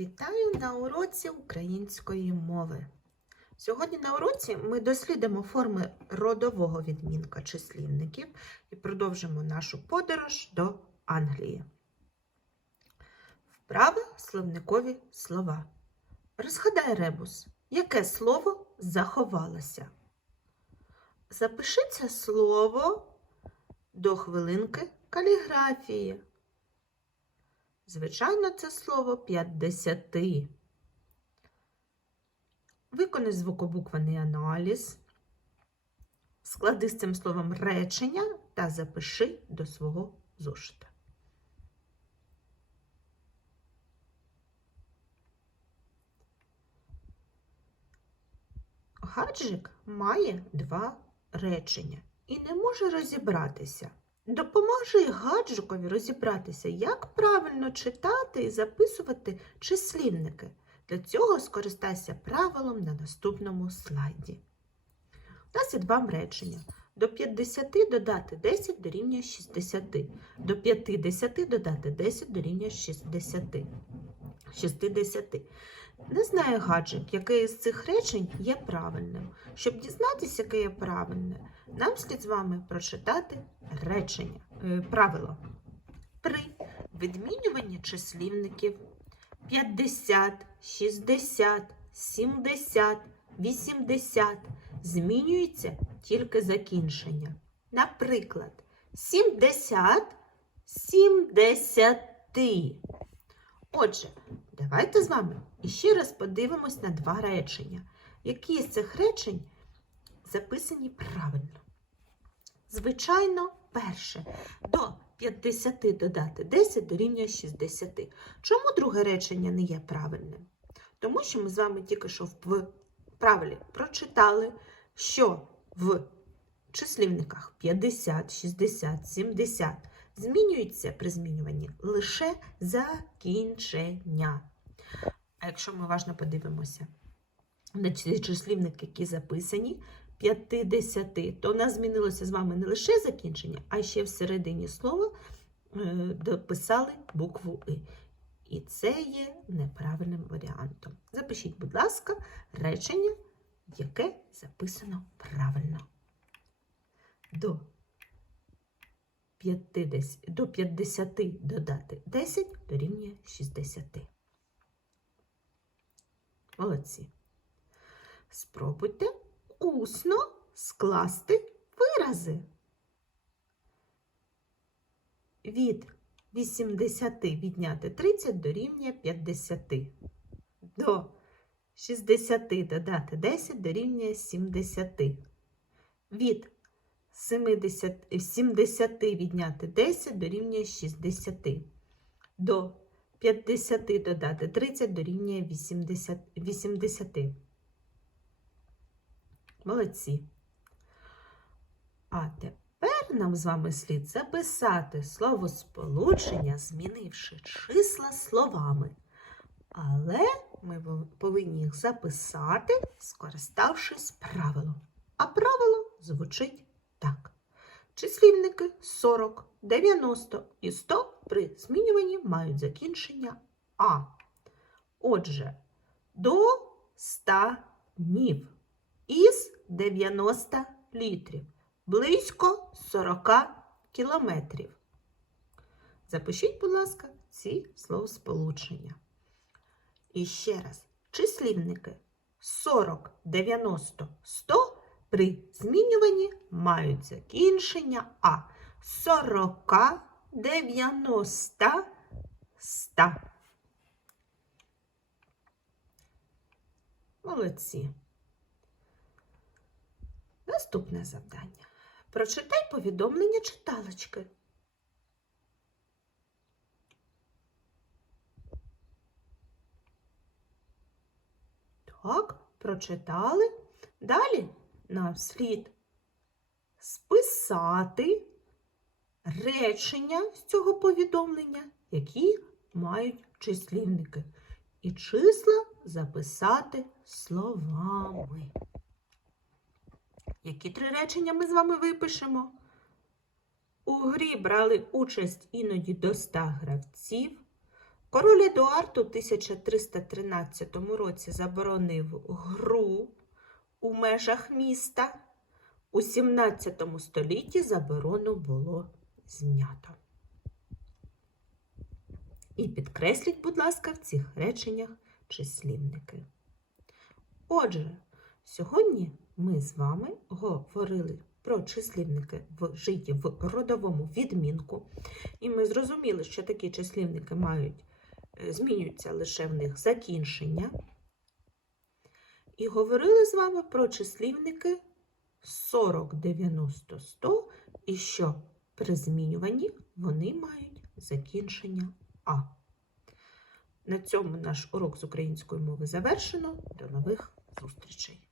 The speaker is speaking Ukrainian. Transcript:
Вітаю на уроці української мови. Сьогодні на уроці ми дослідимо форми родового відмінка числівників і продовжимо нашу подорож до Англії. Вправа словникові слова. Розгадай ребус, яке слово заховалося. Запиши це слово до хвилинки каліграфії. Звичайно, це слово 50. Виконай звукобуквений аналіз. Склади з цим словом речення та запиши до свого зошита. Гаджик має два речення і не може розібратися. Допоможи гаджикові розібратися, як правильно читати і записувати числівники. Для цього скористайся правилом на наступному слайді. У нас є два речення. До 50 додати 10 дорівнює 60. До 50 додати 10 дорівнює 60. 60. Не знає гаджик, яке із цих речень є правильним. Щоб дізнатися, яке є правильне, нам слід з вами прочитати речення, е, правило. При відмінюванні числівників 50, 60, 70, 80 змінюється тільки закінчення. Наприклад, 70 70. Отже, давайте з вами іще раз подивимось на два речення. Які з цих речень записані правильно? Звичайно, перше. До 50 додати 10 дорівнює 60. Чому друге речення не є правильним? Тому що ми з вами тільки що в правилі прочитали, що в числівниках 50, 60, 70 змінюються при змінюванні лише закінчення. А якщо ми уважно подивимося на ці числівники, які записані 50, то у нас змінилося з вами не лише закінчення, а ще всередині слова е, дописали букву И. І це є неправильним варіантом. Запишіть, будь ласка, речення, яке записано правильно. До 50, до 50 додати 10 дорівнює 60. Молодці. Спробуйте усно скласти вирази. Від 80 відняти 30 дорівнює 50. До 60 додати 10 дорівнює 70. Від 70, 70 відняти 10 дорівнює 60. До 50 додати 30 дорівнює 80. 80. Молодці. А тепер нам з вами слід записати словосполучення, змінивши числа словами. Але ми повинні їх записати, скориставшись правилом. А правило звучить так. Числівники 40, 90 і 100 при змінюванні мають закінчення А. Отже, до 100 днів із 90 літрів, близько 40 кілометрів. Запишіть, будь ласка, ці словосполучення. І ще раз, числівники 40, 90, 100 при змінюванні мають закінчення А 40, 90, 100. Молодці. Наступне завдання. Прочитай повідомлення читалочки. Так, прочитали. Далі нам слід списати речення з цього повідомлення, які мають числівники. І числа записати словами. Які три речення ми з вами випишемо? У грі брали участь іноді до 100 гравців. Король Едуард у 1313 році заборонив гру у межах міста. У 17 столітті заборону було знято. І підкресліть, будь ласка, в цих реченнях числівники. Отже, сьогодні ми з вами говорили про числівники вжиті в родовому відмінку. І ми зрозуміли, що такі числівники мають, е, змінюються лише в них закінчення. І говорили з вами про числівники 40, 90, 100, і що при змінюванні вони мають закінчення А. На цьому наш урок з української мови завершено. До нових зустрічей!